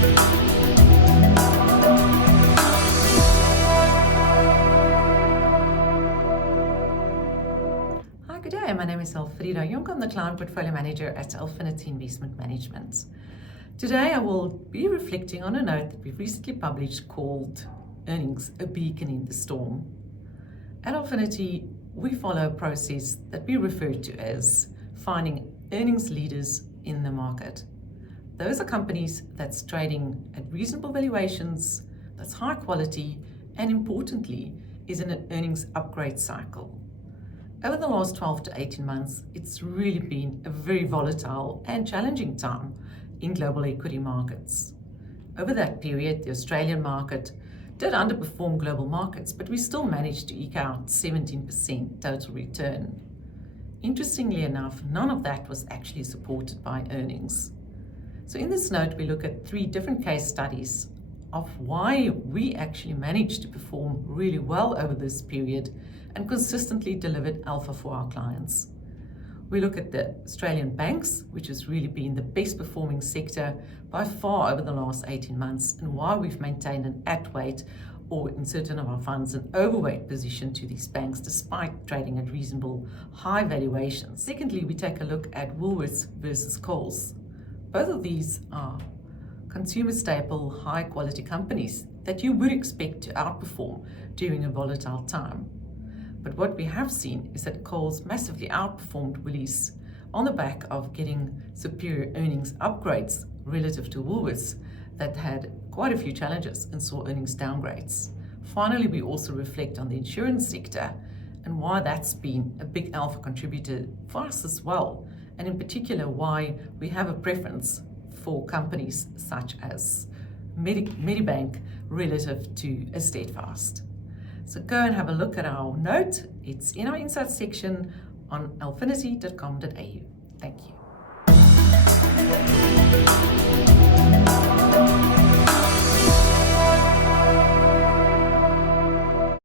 Good day, my name is Elfreda Jonker. I'm the Client Portfolio Manager at Alphinity Investment Management. Today I will be reflecting on a note that we've recently published called Earnings, a Beacon in the Storm. At Alphinity, we follow a process that we refer to as finding earnings leaders in the market. Those are companies that's trading at reasonable valuations, that's high quality, and importantly, is in an earnings upgrade cycle. Over the last 12 to 18 months, it's really been a very volatile and challenging time in global equity markets. Over that period, the Australian market did underperform global markets, but we still managed to eke out 17% total return. Interestingly enough, none of that was actually supported by earnings. So in this note, we look at 3 different case studies of why we actually managed to perform really well over this period and consistently delivered alpha for our clients. We look at the Australian banks, which has really been the best performing sector by far over the last 18 months, and why we've maintained an at-weight, or in certain of our funds, an overweight position to these banks despite trading at reasonable high valuations. Secondly, we take a look at Woolworths versus Coles. Both of these are consumer staple, high quality companies that you would expect to outperform during a volatile time. But what we have seen is that Coles massively outperformed Woolies on the back of getting superior earnings upgrades relative to Woolworths that had quite a few challenges and saw earnings downgrades. Finally, we also reflect on the insurance sector and why that's been a big alpha contributor for us as well, and in particular why we have a preference for companies such as Medibank relative to a Steadfast. So go and have a look at our note. It's in our insights section on alphinity.com.au. Thank you.